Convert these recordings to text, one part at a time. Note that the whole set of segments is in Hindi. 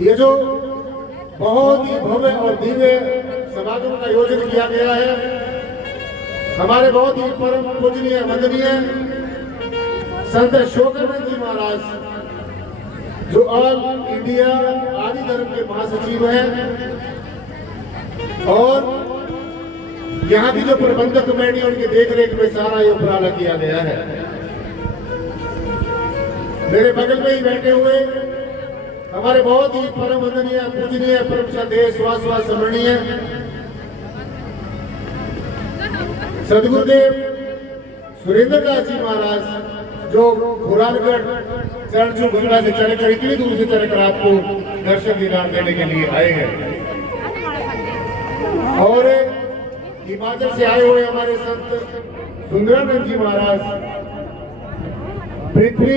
ये जो बहुत ही भव्य और दिव्य समागम का आयोजन किया गया है, हमारे बहुत ही परम पूजनीय वंदनीय संत शोकानंद जी महाराज, जो ऑल इंडिया आदि धर्म के महासचिव हैं और यहाँ की जो प्रबंधक कमेटी उनकी देखरेख में सारा ये उपराला किया गया है। मेरे बगल में ही बैठे हुए हमारे बहुत ही परम वंदनीय पूजनीय परम श्रद्धेय स्वास्थ्य स्मरणीय सदगुरुदेव सुरेंद्र दास जी महाराज, जो खुरारगढ़ चरणछू गंगा से चलकर इतनी दूर से चलकर आपको दर्शन दीदार देने के लिए आए हैं। और हिमाचल से आए हुए हमारे संत सुंदरानंद जी महाराज, पृथ्वी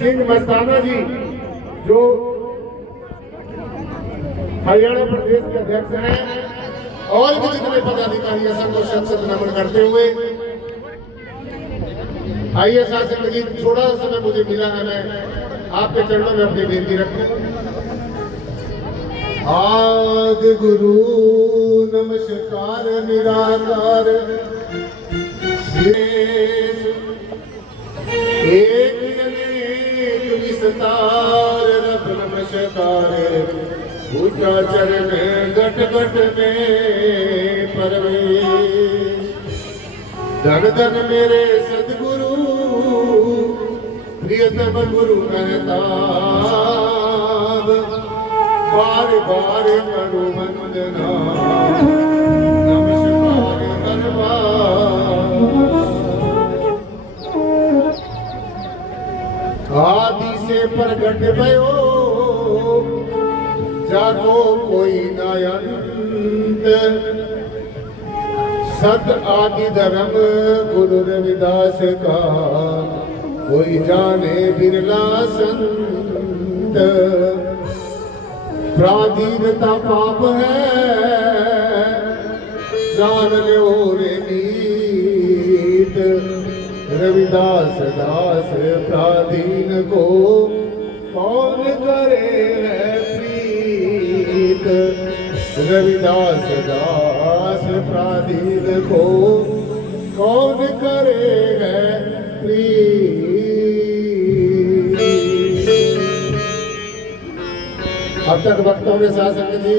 सिंह मस्ताना जी, जो हरियाणा प्रदेश के अध्यक्ष हैं, और भी जितने पदाधिकारी हैं सबको शत नमन करते हुए आइए शासन जी, थोड़ा सा समय मुझे मिला है, मैं आपके चरणों में अपनी बेनती रखूं। आदि गुरु नमस्कार निराकार, एक अनेक विस्तार रब नमस्कार, ऊंचा चरण घट घट में परवेश। धन धन मेरे सदगुरु प्रियतम गुरु महताब, बार बार करो वंदना नमस्कार दरबार। आदि से प्रगट भयो जागो कोई न अंत, सत आदि धर्म गुरु रविदास का कोई जाने बिरला संत। प्राधीनता पाप है जान लो रे मीत, रविदास दास प्राधीन को कौन करे है प्रीत। रविदास दास प्राधीन को कौन करे है प्रीत। अब तक वक्ताओं ने साथ संगत जी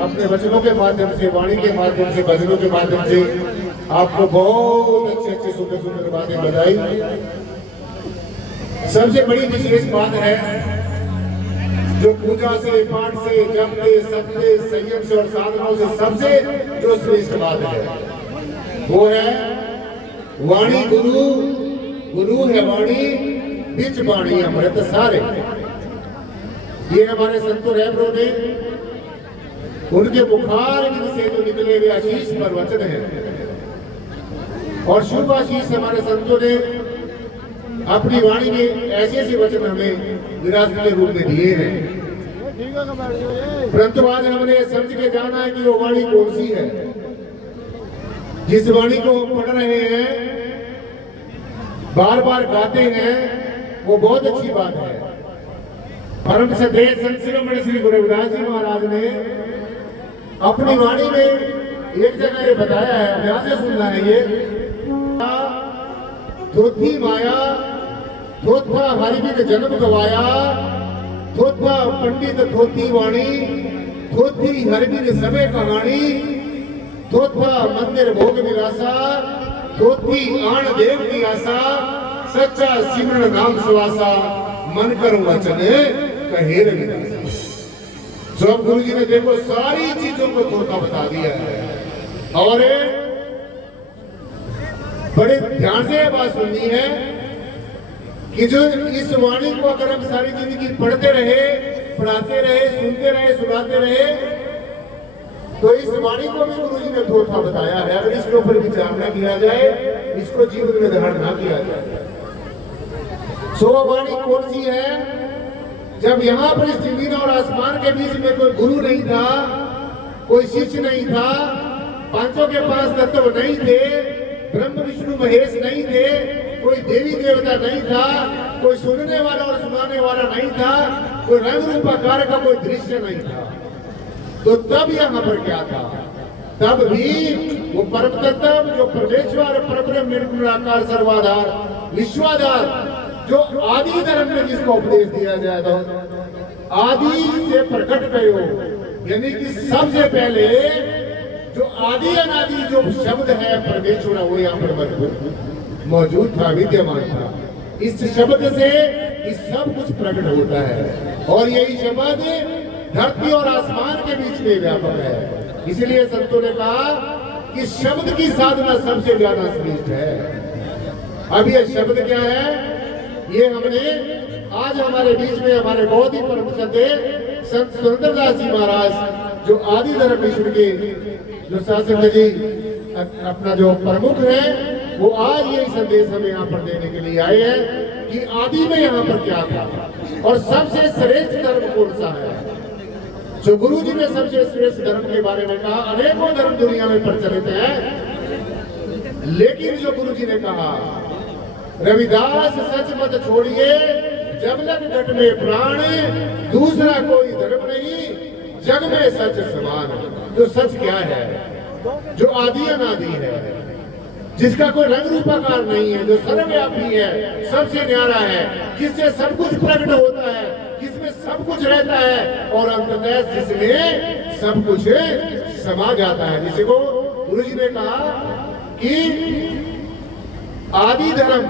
अपने वचनों के माध्यम से, वाणी के माध्यम से, भजनों के माध्यम से आपको बहुत अच्छी अच्छी सुंदर सुंदर बातें बताई। सबसे बड़ी विशेष बात है जो पूजा से, पाठ से, जप से, सत्य, संयम से और साधनाओं से सबसे जो श्रेष्ठ बात है वो है वाणी गुरु, गुरु है वाणी, बिच वाणी अमृत सारे। ये हमारे संतो रहबरों ने उनके मुखार से जो निकले हुए आशीष पर वचन है, और शुभ आशीष हमारे संतों ने अपनी वाणी में ऐसे ऐसे वचन हमें विरासत के रूप में दिए हैं। परंतु आज हमने समझ के जाना है कि वो वाणी कौन सी है। जिस वाणी को हम पढ़ रहे हैं, बार बार गाते हैं, वो बहुत अच्छी बात है। परम श्रद्धेय संत शिरोमणि श्री गुरु रविदास जी महाराज ने अपनी वाणी में एक जगह ये बताया है, ध्यान से सुनना है ये। थोथी माया थोथा हरिबिन जन्म गवाया, थोथा पंडित थोथी वाणी, थोथी हरिबिन सबे कहानी, थोथा मंदिर भोग विलासा, थोथी आण देव की आशा, सच्चा सिमरन नाम सुवासा, मन करो वचन कहे रविदास। जो अब गुरु जी ने देखो सारी चीजों को थोथा बता दिया है, और बड़े ध्यान से बात सुननी है कि जो इस वाणी को अगर हम सारी जिंदगी पढ़ते रहे, पढ़ाते रहे, सुनते रहे, सुनाते रहे, तो इस वाणी को भी गुरु जी ने थोथा बताया है। अगर इसके ऊपर विचार न किया जाए, इसको जीवन में धारण न किया जाए, सो वाणी कौन सी है? जब यहाँ पर इस जमीन और आसमान के बीच में कोई गुरु नहीं था, कोई शिष्य नहीं था, पांचों के पास तत्व नहीं थे, ब्रह्म विष्णु महेश नहीं थे, कोई देवी देवता नहीं था, कोई सुनने वाला और सुनाने वाला नहीं था, कोई रंग रूपाकार का कोई दृश्य नहीं था। तो तब यहाँ पर क्या था? तब भी वो परम तत्व जो परमेश्वर परब्रह्म निर्गुण निराकार सर्वाधार विश्वाधार जो आदि धर्म में जिसको उपदेश दिया जाए तो आदि से प्रकट करो, यानी कि सबसे पहले जो आदि अनादि जो शब्द है परमेश्वर वो यहाँ पर मौजूद था, विद्यमान था। इस शब्द से इस सब कुछ प्रकट होता है और यही शब्द धरती और आसमान के बीच में व्यापक है। इसलिए संतों ने कहा कि शब्द की साधना सबसे ज्यादा श्रेष्ठ है। अब यह शब्द क्या है? ये हमने आज हमारे बीच में हमारे बहुत ही परम श्रद्धेय संत सुरेंद्रदास जी महाराज जो आदि धर्म विश्व के जो शासक जी अपना जो प्रमुख है, वो आज यही संदेश हमें यहाँ पर देने के लिए आए हैं कि आदि में यहाँ पर क्या था और सबसे श्रेष्ठ धर्म कौन सा है। जो गुरु जी ने सबसे श्रेष्ठ धर्म के बारे में कहा, अनेकों धर्म दुनिया में प्रचलित है, लेकिन जो गुरु जी ने कहा रविदास सच मत छोड़िए जब लग घट में प्राण, दूसरा कोई धर्म नहीं जग में सच समान। जो सच क्या है? जो आदि अनादि है, जिसका कोई रंग रूपाकार नहीं है, जो सर्वव्यापी है, सबसे न्यारा है, जिससे सब कुछ प्रकट होता है, जिसमें सब कुछ रहता है और अंततः जिसमें सब कुछ समा जाता है। जिसे को गुरु जी ने कहा कि आदि धर्म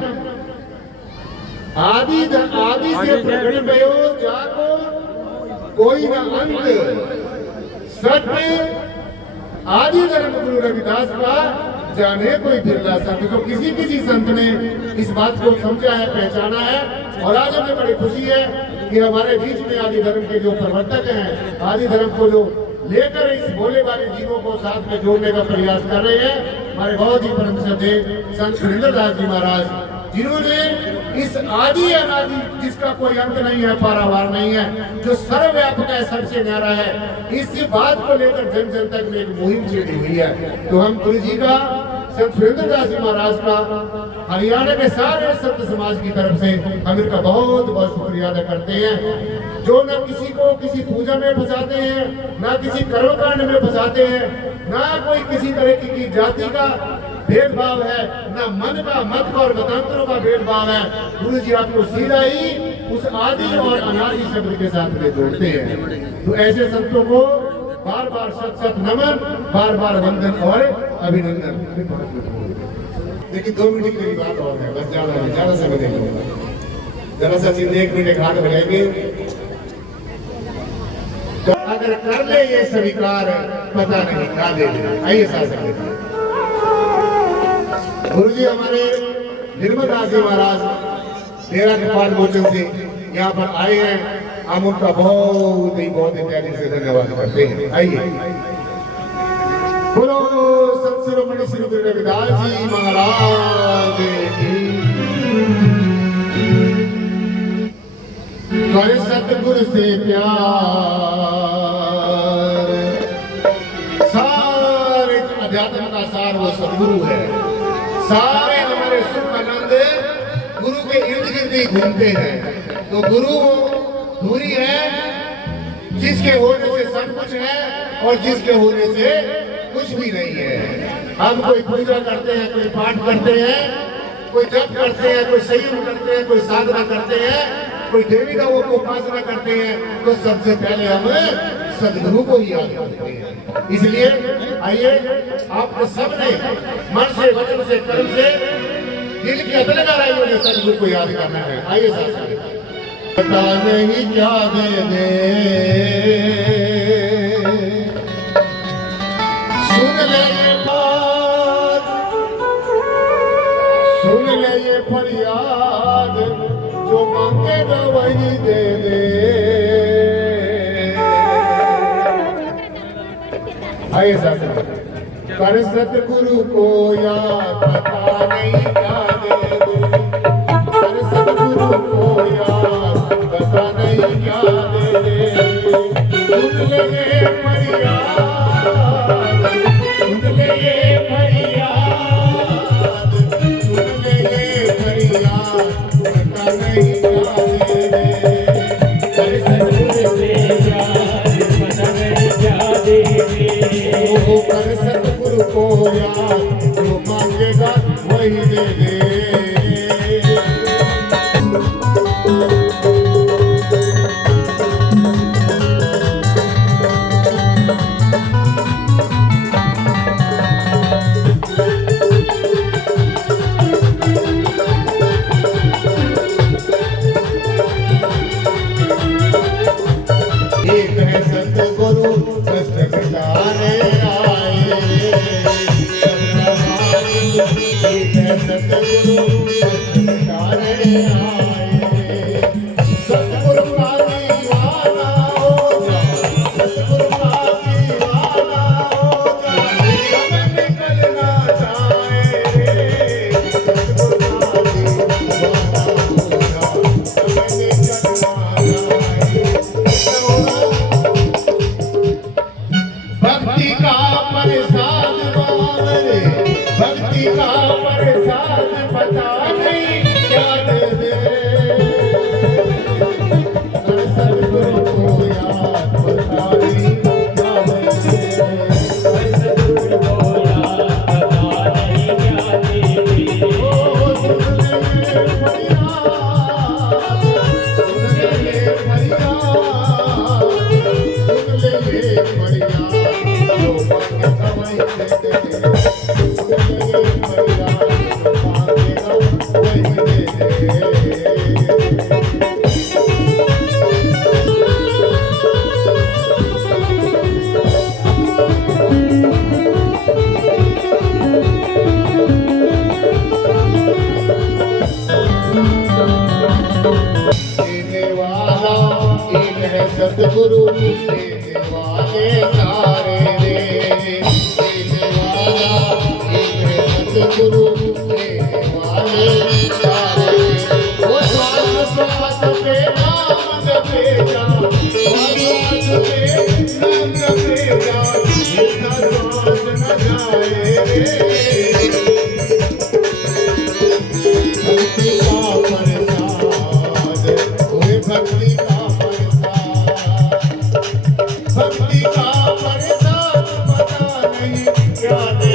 आदि से प्रकट भयो जाको कोई न अंत, सत्य आदि धर्म गुरु रविदास का जाने कोई बिरला संत। तो किसी संत ने इस बात को समझा है, पहचाना है और आज हमें बड़ी खुशी है कि हमारे बीच में आदि धर्म के जो प्रवर्तक हैं, आदि धर्म को जो लेकर इस भोले वाले जीवों को साथ में जोड़ने का प्रयास कर रहे हैं, हमारे बहुत ही परम श्रद्धेय संत सुरेंद्रदास जी महाराज, जिन्होंने इस आदि अनादि जिसका कोई अंत नहीं है, पारावार नहीं है, जो सर्वव्यापक है, सबसे न्यारा है, इस बात को लेकर जन जन तक में एक मुहिम छेड़ी हुई है। तो हम गुरु जी का, संत सुरेंद्रदास जी महाराज का, हरियाणा के सारे संत समाज की तरफ से हम इनका बहुत बहुत शुक्रिया अदा करते हैं, जो न किसी को किसी पूजा में फंसाते हैं, न किसी कर्मकांड में फंसाते हैं, न कोई किसी तरह की जाति का भेदभाव है, न मन का मत का और मतांतरों का भेदभाव है। गुरु जी आपको सीधा ही उस आदि और अनादि शब्द के साथ में जोड़ते हैं। तो ऐसे संतों को बार बार सत सत नमन, बार बार वंदन और अभिनंदन। लेकिन 2 मिनट की मेरी बात और है, बस ज्यादा समय नहीं होगा। जरा सा चिंता 1 मिनट हाथ बढ़ाएंगे तो अगर कर ले ये स्वीकार, पता नहीं क्या दे। आइए साथ गुरु जी हमारे निर्मलदास जी महाराज तेरा कृपाल मोचन से यहाँ पर आए हैं, हम उनका बहुत ही प्यारे से धन्यवाद करते हैं। आइए बोलो संत शिरोमणि श्री गुरु रविदास जी महाराज की। कर सतगुरु से प्यार, सारे अध्यात्म का सार वो सतगुरु है। सारे हमारे सुख आनंद गुरु के इर्द गिर्द ही घूमते हैं। तो गुरु दूरी है जिसके होने से सब कुछ है और जिसके होने से कुछ भी नहीं है। हम कोई पूजा करते हैं, कोई पाठ करते हैं, कोई जप करते हैं, कोई संयम करते हैं, कोई साधना करते हैं, कोई देवी देवों को उपासना करते हैं, तो सबसे पहले हम सदगुरु को ही याद करते हैं। इसलिए आइए आप सबने मन से, वचन से, कर्म से, दिल की अदल गहराइयों में सदगुरु को याद करना है। आइए साथ पता नहीं क्या दे दे, सुन ले ये बात, सुन ले ये फरियाद, जो मांगेगा वही दे दे। आइए साथ कर सतगुरु को याद, पता नहीं क्या दे दे। कर सतगुरु को याद, पता नहीं क्या दे दे। सुन ले ये फरियाद, सुन ले ये फरियाद, सुन ले ये फरियाद, पता नहीं सतगुरु देने वाले सारे रे, देने वाला एक है सतगुरु देने वाले सारे रे। वो श्वास श्वास पे नाम जपेगा, श्वास पे नाम जपेगा, जिसका श्वास न जाए रे। भक्ति का प्रसाद हुए, भक्ति का प्रसाद, भक्ति का प्रसाद पता नहीं क्या दे।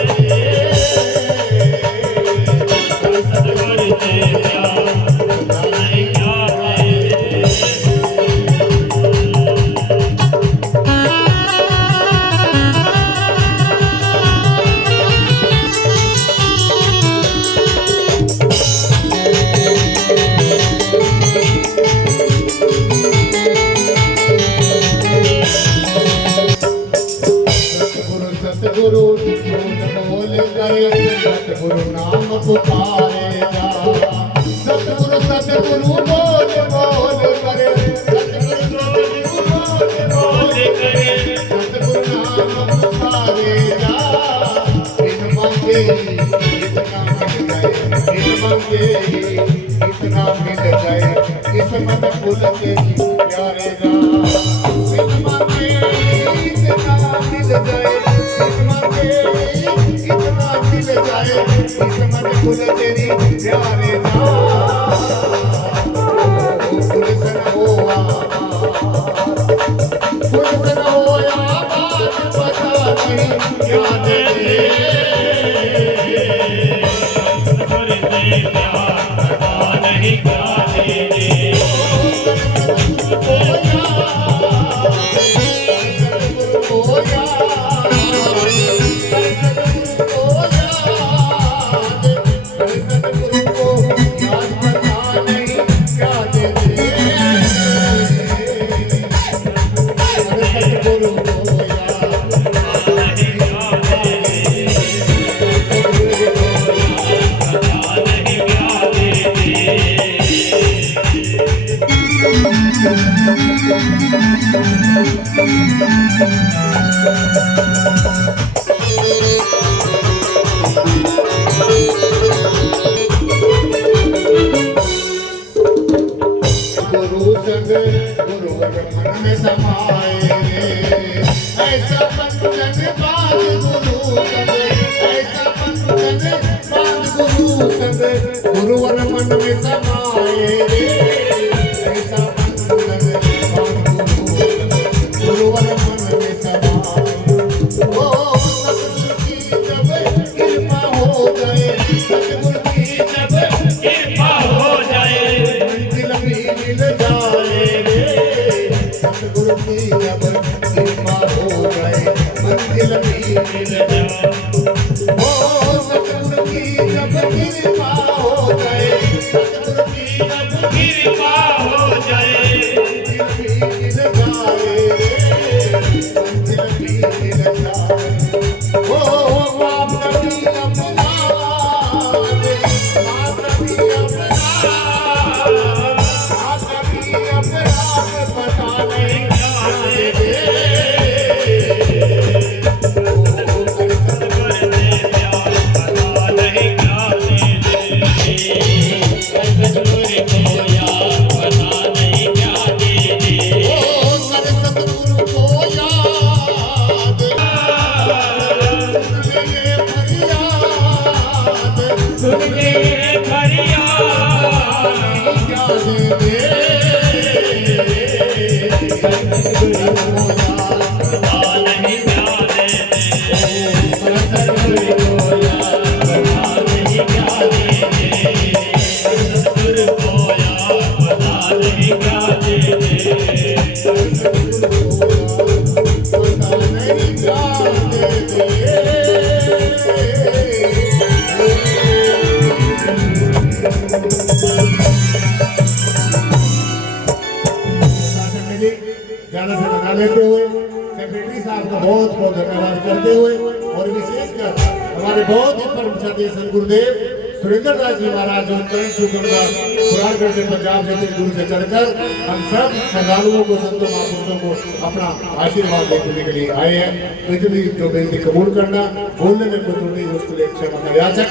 सतगुरु दे प्यार पता नहीं क्या दे। सतगुरु झूठ बोल करे, सतगुरु नाम पुकारेगा। सतगुरु सतगुरु बोल बोल करे, सतगुरु बोल करे, सतगुरु नाम पुकारेगा। बिन मांगे इतना मिल जाए, बिन मांगे इतना मिल जाए, किस्मत खुल के प्यारे जा। बिन मांगे इतना मिल जाए, इतना मिल जाए, किस्मत खुद तेरी प्यारे जा। गुलशन होया, गुलशन होया, बात पता नहीं क्या दे। सतगुरु दे प्यार पता नहीं क्या दे। गुरुवर मन में समाए रे, ऐसा बंधन बांध गुरु संग, ऐसा बंधन बांध गुरु संग, गुरुवर मन में समाए रे, ऐसा बंधन बांध गुरु संग, गुरुवर मन में समाए। ओ सतगुरु की जब कृपा हो जाए, सतगुरु की जब कृपा हो जाए, मंजिल भी मिल जाए। सतगुरु की जब कृपा हो जाए, मंजिल भी मिल जाए। ओ सतगुरु की जब कृपा हो जाए, सतगुरु की जब कृपा हो जाए, मंजिल भी मिल जाए, मंजिल भी मिल जाए। ओ आप कभी अपना, आप कभी अपना, आप कभी अपना पता नहीं क्या दे। सतगुरु दे प्यार पता नहीं क्या दे। सतगुरु को यार पता नहीं क्या दे। ओ सतगुरु को याद, सुन ले फरियाद, सुन ले फरियाद क्या दे। सतगुरु को याद पता नहीं क्या दे। सतगुरु को याद पता नहीं क्या दे। सतगुरु को याद पता नहीं क्या दे। सतगुरु को याद पता नहीं क्या दे। ज्यादा से बता लेते हुए सेक्रेटरी साहब का बहुत बहुत धन्यवाद करते हुए, और विशेषकर हमारे बहुत ही परम श्रद्धेय सद्गुरुदेव सुरेंद्र दास जी महाराज जो चरण छूकर पुराणगढ़ से पंजाब से इतनी दूर से चढ़कर हम सब श्रद्धालुओं को, संतों महापुरुषों को अपना आशीर्वाद देने के लिए आए हैं। तो इतनी जो बेनती कबूल करना, बोलने में कोई त्रुटि उसके लिए क्षमा याचक।